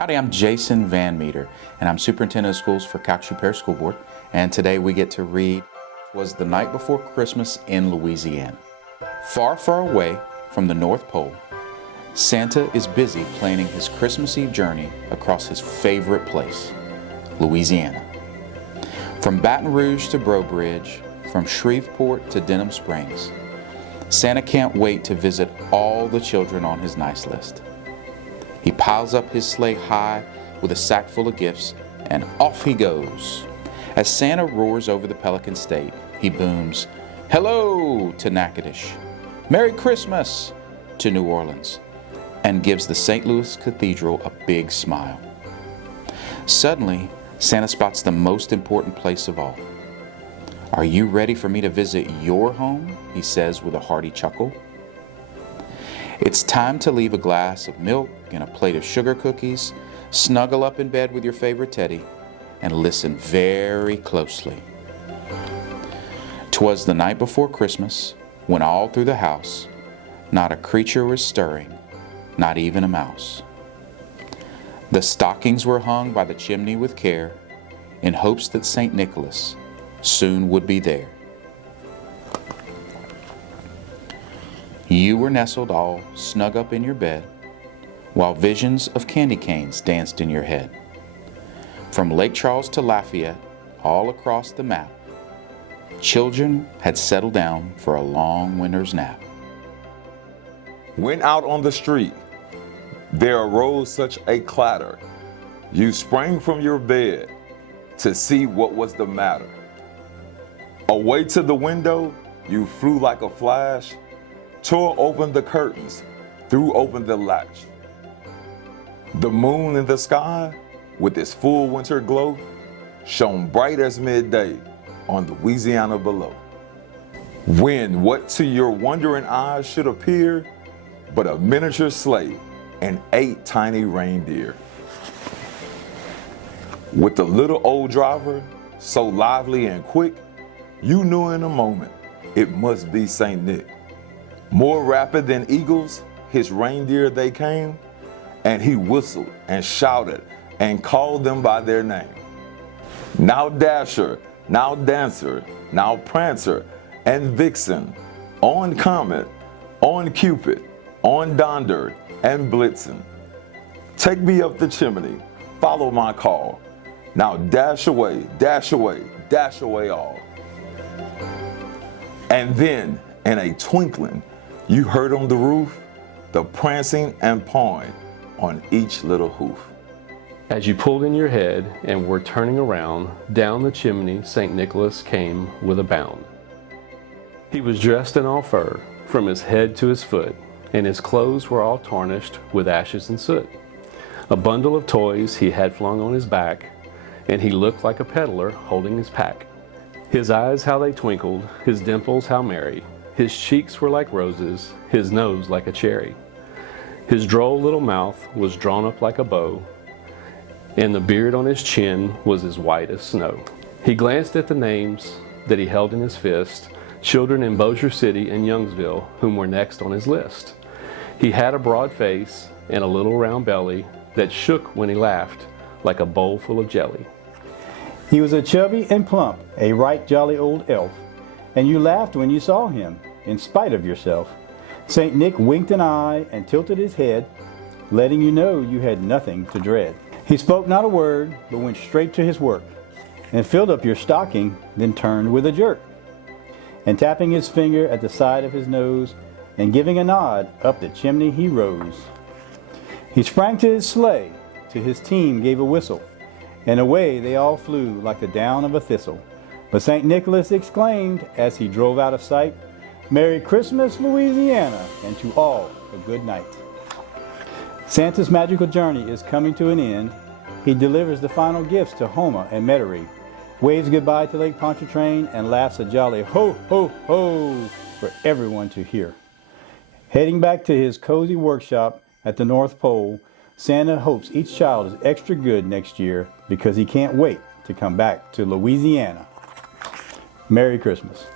Howdy, I'm Jason Van Meter, and I'm Superintendent of Schools for Calcasieu Parish School Board, and today we get to read Twas the Night Before Christmas in Louisiana. Far, far away from the North Pole, Santa is busy planning his Christmas Eve journey across his favorite place, Louisiana. From Baton Rouge to Breaux Bridge, from Shreveport to Denham Springs, Santa can't wait to visit all the children on his nice list. He piles up his sleigh high with a sack full of gifts, and off he goes. As Santa roars over the Pelican State, he booms, "Hello" to Natchitoches, "Merry Christmas" to New Orleans, and gives the St. Louis Cathedral a big smile. Suddenly, Santa spots the most important place of all. "Are you ready for me to visit your home?" he says with a hearty chuckle. It's time to leave a glass of milk and a plate of sugar cookies, snuggle up in bed with your favorite teddy, and listen very closely. 'Twas the night before Christmas, when all through the house, not a creature was stirring, not even a mouse. The stockings were hung by the chimney with care, in hopes that St. Nicholas soon would be there. You were nestled all snug up in your bed, while visions of candy canes danced in your head. From Lake Charles to Lafayette, all across the map, children had settled down for a long winter's nap. When out on the street, there arose such a clatter. You sprang from your bed to see what was the matter. Away to the window, you flew like a flash, tore open the curtains, threw open the latch. The moon in the sky, with its full winter glow, shone bright as midday on Louisiana below. When what to your wondering eyes should appear but a miniature sleigh and 8 tiny reindeer. With the little old driver, so lively and quick, you knew in a moment it must be St. Nick. More rapid than eagles, his reindeer they came, and he whistled and shouted and called them by their name. Now Dasher, now Dancer, now Prancer and Vixen, on Comet, on Cupid, on Donder and Blitzen. Take me up the chimney, follow my call. Now dash away, dash away, dash away all. And then, in a twinkling, you heard on the roof the prancing and pawing on each little hoof. As you pulled in your head and were turning around, down the chimney St. Nicholas came with a bound. He was dressed in all fur, from his head to his foot, and his clothes were all tarnished with ashes and soot. A bundle of toys he had flung on his back, and he looked like a peddler holding his pack. His eyes how they twinkled, his dimples how merry, his cheeks were like roses, his nose like a cherry. His droll little mouth was drawn up like a bow, and the beard on his chin was as white as snow. He glanced at the names that he held in his fist, children in Bossier City and Youngsville, whom were next on his list. He had a broad face and a little round belly that shook when he laughed like a bowl full of jelly. He was a chubby and plump, a right jolly old elf, and you laughed when you saw him, in spite of yourself. St. Nick winked an eye and tilted his head, letting you know you had nothing to dread. He spoke not a word, but went straight to his work, and filled up your stocking, then turned with a jerk. And tapping his finger at the side of his nose, and giving a nod, up the chimney he rose. He sprang to his sleigh, to his team gave a whistle, and away they all flew like the down of a thistle. But St. Nicholas exclaimed, as he drove out of sight, "Merry Christmas, Louisiana, and to all a good night." Santa's magical journey is coming to an end. He delivers the final gifts to Houma and Metairie, waves goodbye to Lake Pontchartrain, and laughs a jolly ho, ho, ho for everyone to hear. Heading back to his cozy workshop at the North Pole, Santa hopes each child is extra good next year because he can't wait to come back to Louisiana. Merry Christmas.